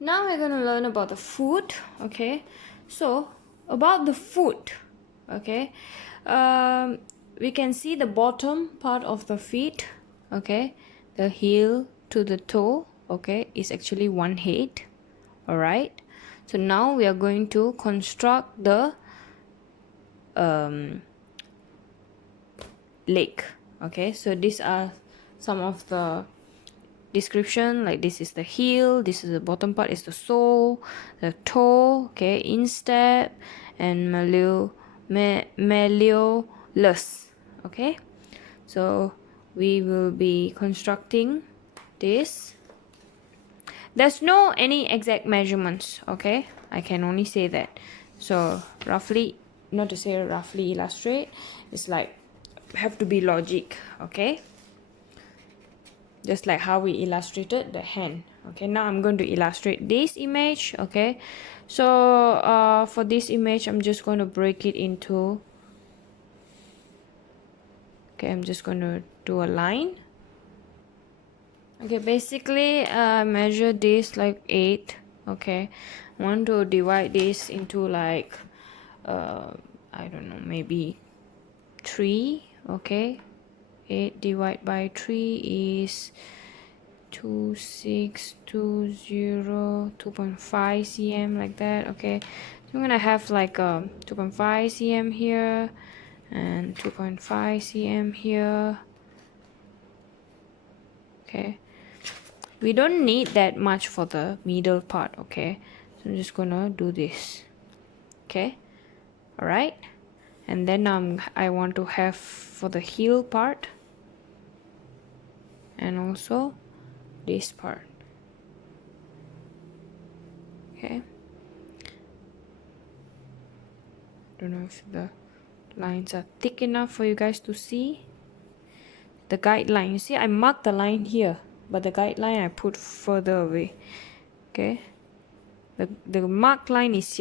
Now we're going to learn about the foot. Okay, so about the foot, okay, we can see the bottom part of the feet, okay, the heel to the toe, okay, is actually one head. All right, so now we are going to construct the leg. Okay, so these are some of the description, like this is the heel, this is the bottom part is the sole, the toe, okay, instep, and malleolus. Okay, so we will be constructing this. There's no any exact measurements, okay, I can only say that. So roughly, not to say roughly illustrate, it's like have to be logic, okay, just like how we illustrated the hand. Okay, now I'm going to illustrate this image. Okay, so for this image I'm just going to break it into, okay, I'm just going to do a line. Okay, basically measure this like 8. Okay, I want to divide this into like I don't know, maybe 3. Okay, 8 divided by 3 is 2620 2.5 cm, like that. Okay, so I'm gonna have like 2.5 cm here and 2.5 cm here. Okay, we don't need that much for the middle part. Okay, so I'm just gonna do this. Okay, all right, and then I want to have for the heel part and also this part. Okay, don't know if the lines are thick enough for you guys to see. The guideline, you see I marked the line here, but the guideline I put further away. Okay, the marked line is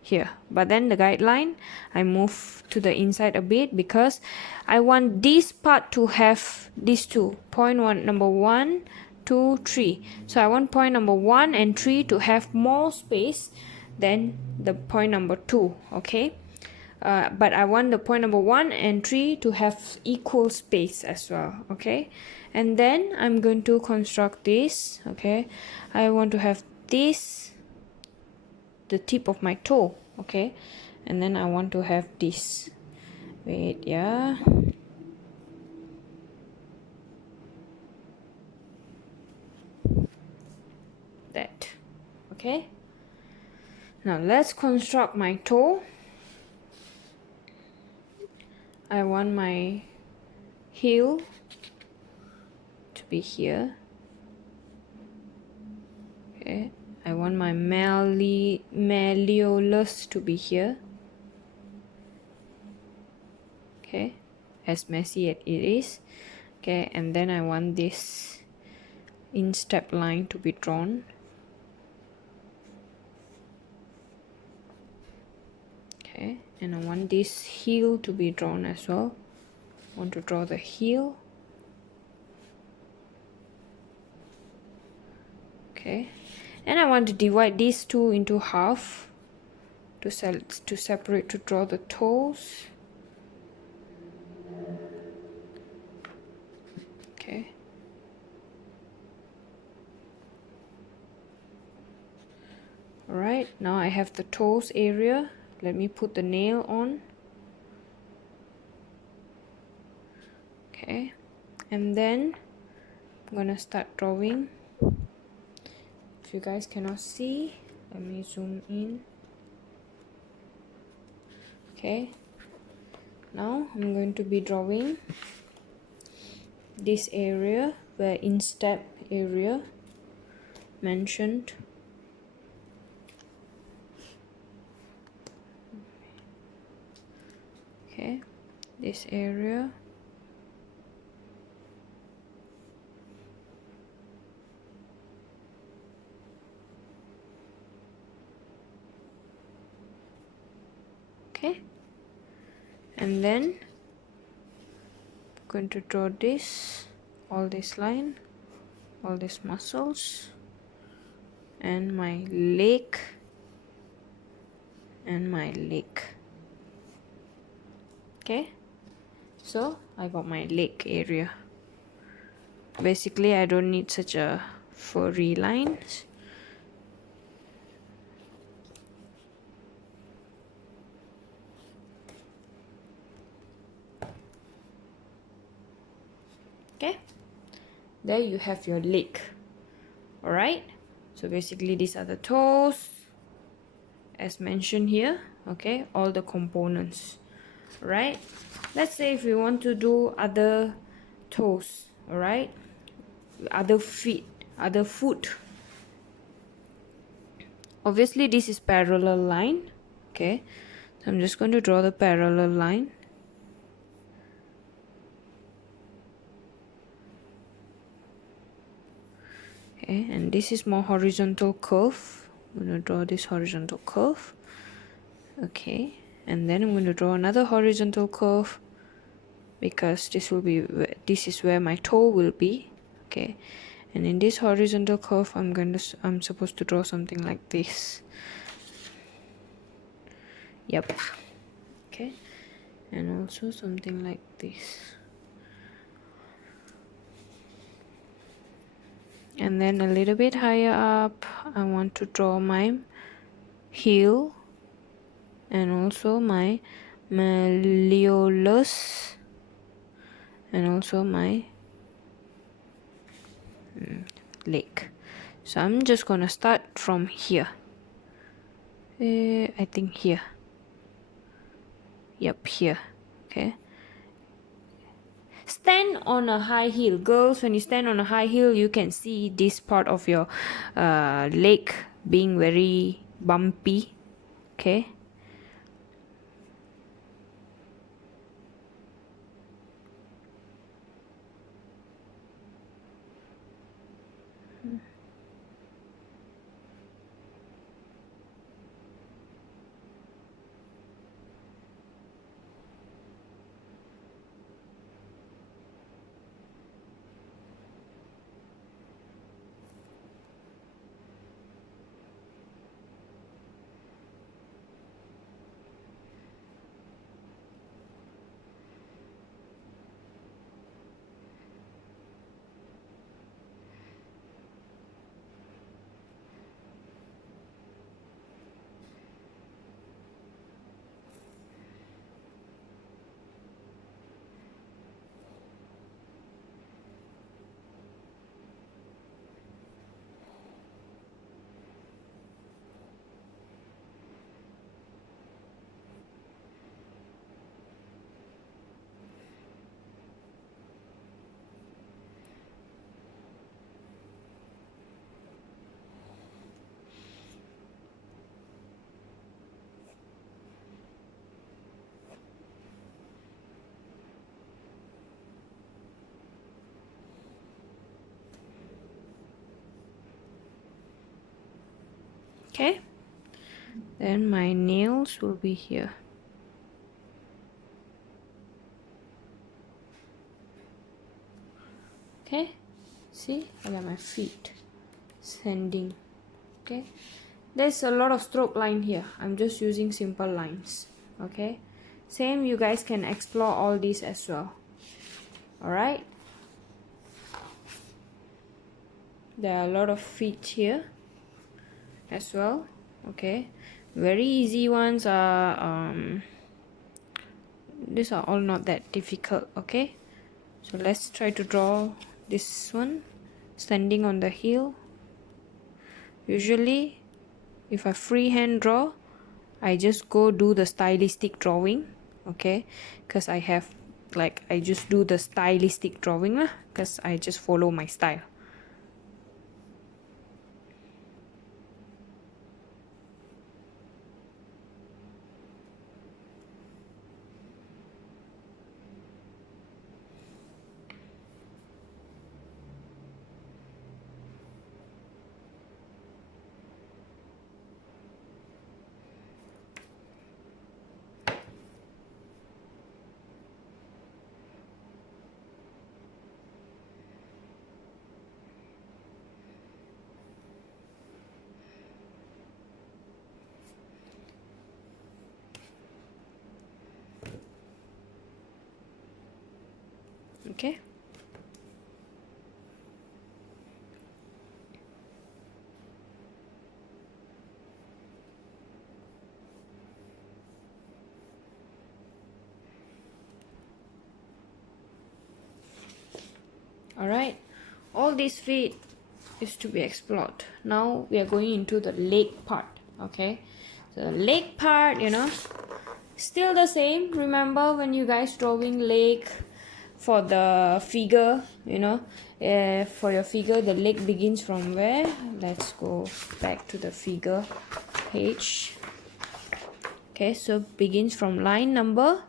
here, but then the guideline I move to the inside a bit because I want this part to have these two point one, number 1 2 3. So I want point number 1 and 3 to have more space than the point number 2. Okay, but I want the point number 1 and 3 to have equal space as well. Okay, and then I'm going to construct this. Okay, I want to have this, the tip of my toe. Okay, and then I want to have this, wait, yeah, that. Okay, now let's construct my toe. I want my heel to be here. Okay, I want my malleolus to be here. Okay, as messy as it is. Okay, and then I want this instep line to be drawn. Okay, and I want this heel to be drawn as well. I want to draw the heel. Okay, and I want to divide these two into half to separate, to draw the toes. Okay, alright, now I have the toes area. Let me put the nail on. Okay, and then I'm gonna start drawing. If you guys cannot see, let me zoom in. Okay, now I'm going to be drawing this area where instep area mentioned. Okay, this area. Okay, and then I'm going to draw this, all this line, all these muscles. and my leg and my leg. Okay, so I got my leg area. Basically I don't need such a furry lines. Okay, there you have your leg. All right, so basically these are the toes as mentioned here. Okay, all the components. Right, let's say if we want to do other toes, all right, other feet, other foot. Obviously this is parallel line. Okay, so I'm just going to draw the parallel line. Okay, and this is more horizontal curve. I'm going to draw this horizontal curve. Okay, and then I'm going to draw another horizontal curve, because this is where my toe will be. Okay, and in this horizontal curve I'm supposed to draw something like this. Yep. Okay, and also something like this. And then a little bit higher up I want to draw my heel and also my malleolus and also my leg. So I'm just gonna start from here. I think here. Yep, here. Okay, stand on a high heel. Girls, when you stand on a high heel you can see this part of your leg being very bumpy. Okay, okay, then my nails will be here. Okay, see, I got my feet sending. Okay, there's a lot of stroke line here. I'm just using simple lines. Okay, same, you guys can explore all these as well. All right, there are a lot of feet here as well. Okay, very easy ones are these are all not that difficult. Okay, so let's try to draw this one standing on the heel. Usually if I freehand draw, I just go do the stylistic drawing. Okay, because I just do the stylistic drawing lah, because I just follow my style. Okay. Alright, all these feet is to be explored. Now we are going into the leg part. Okay, so the leg part, you know, still the same. Remember when you guys drawing leg for the figure, you know, for your figure, the leg begins from where? Let's go back to the figure page. Okay, so begins from line number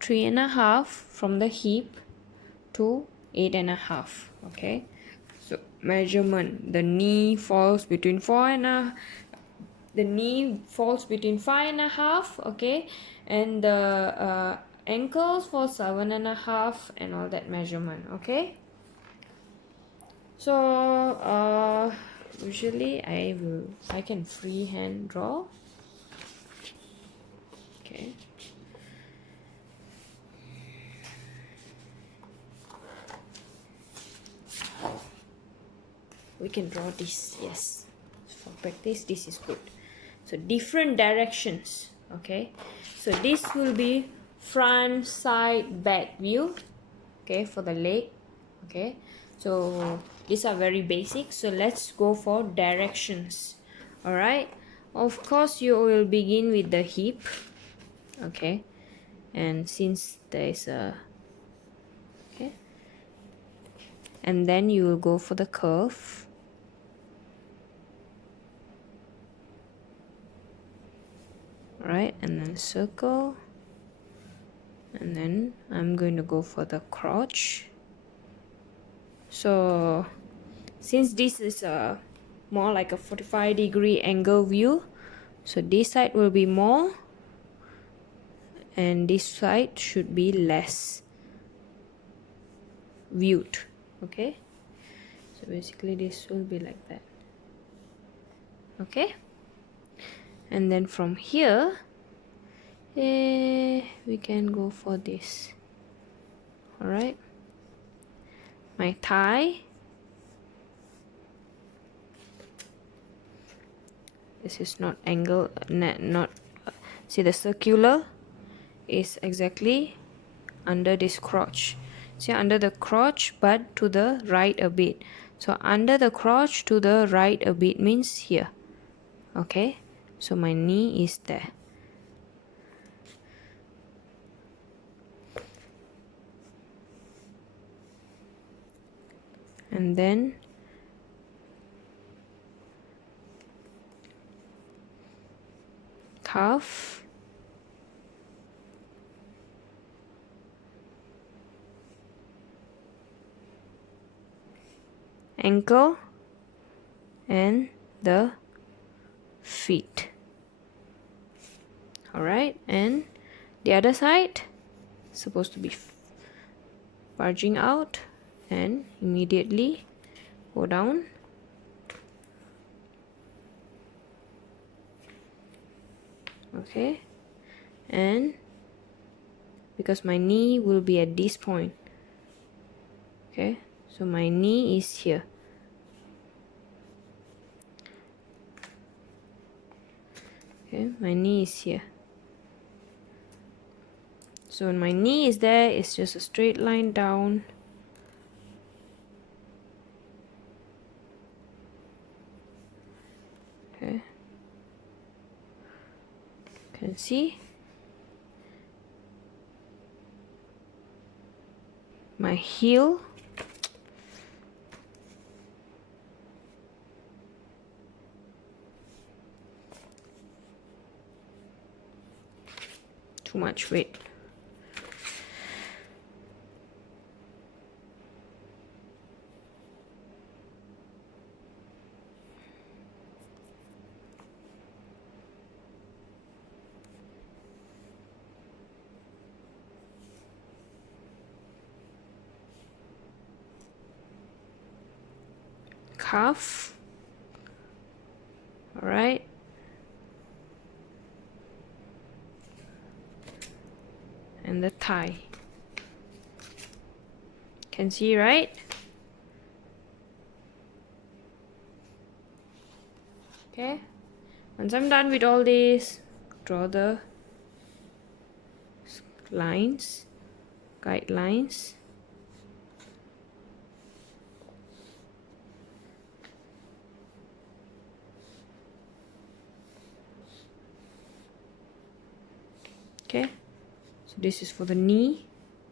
3.5 from the hip to 8.5. Okay, so measurement, the knee falls between 5.5, okay, and the ankles for 7.5 and all that measurement. Okay, so usually I can freehand draw. Okay, we can draw this. Yes, for practice this is good. So different directions. Okay, so this will be front, side, back view. Okay, for the leg. Okay, so these are very basic. So let's go for directions. All right, of course you will begin with the hip. Okay, and since there is a, okay, and then you will go for the curve. Right, and then circle, and then I'm going to go for the crotch. So since this is a more like a 45-degree angle view, so this side will be more and this side should be less viewed. Okay, so basically this will be like that. Okay, and then from here we can go for this. All right, my thigh, this is not angle, not see, the circular is exactly under this crotch. See, under the crotch but to the right a bit. So under the crotch to the right a bit means here. Okay, so my knee is there. And then calf, ankle, and the feet. All right, and the other side supposed to be barging out and immediately go down. Okay, and because my knee will be at this point, okay, so my knee is here. Okay, my knee is here. So when my knee is there, it's just a straight line down. Okay, can see my heel, too much weight. Calf. All right, and the thigh. Can see, right? Okay, once I'm done with all this, draw the lines, guidelines. Okay, so this is for the knee,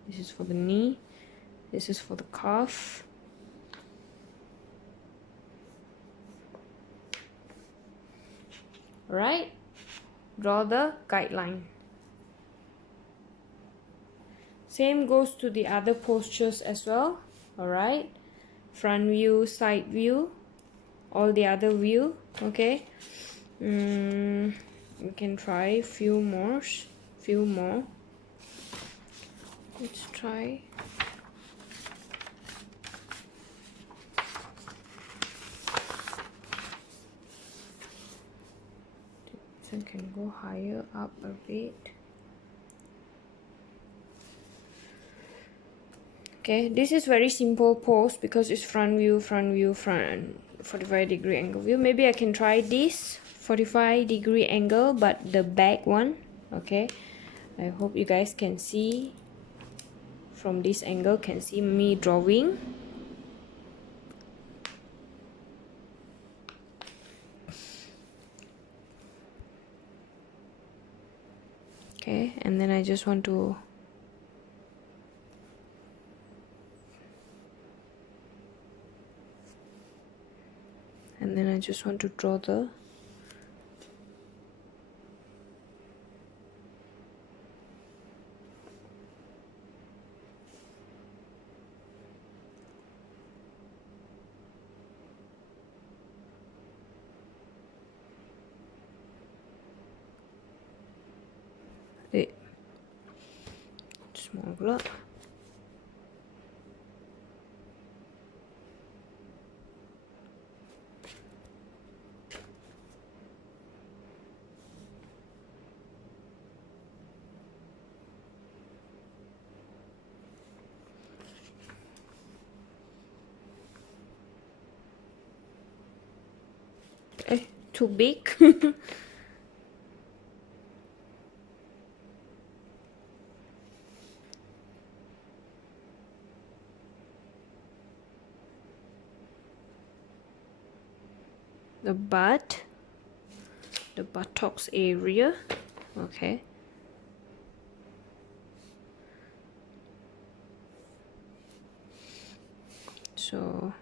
this is for the knee, this is for the calf. Alright, draw the guideline. Same goes to the other postures as well. Alright, front view, side view, all the other view. Okay, we can try few more. Let's try. So I can go higher up a bit. Okay, this is very simple pose because it's front view, front 45-degree angle view. Maybe I can try this 45-degree angle, but the back one. Okay, I hope you guys can see from this angle, can see me drawing. Okay, and then I just want to draw the smaller. Too big. The butt, the buttocks area. Okay, so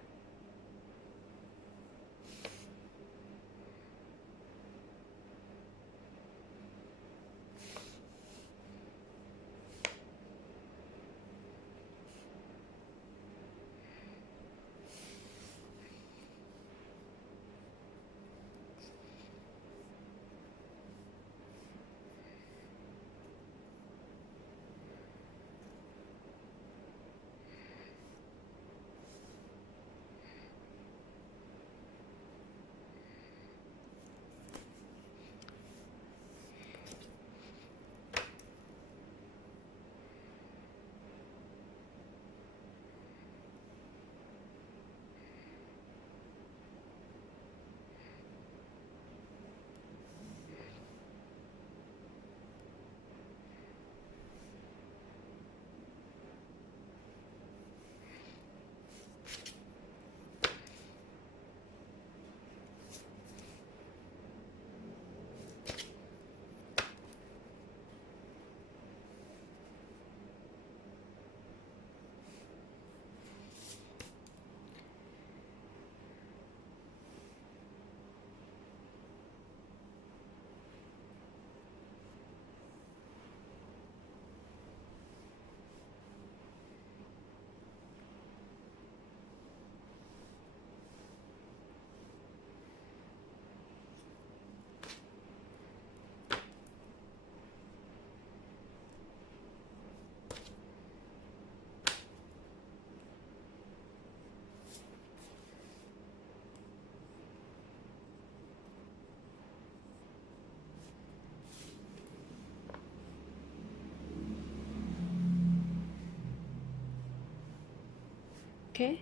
Okay,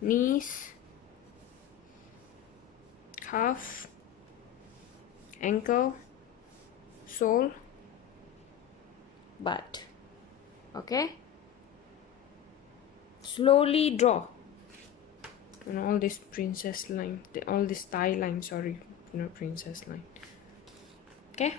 knees, calf, ankle, sole, butt. Okay, slowly draw all this princess line, all this thigh line, sorry, not princess line. Okay.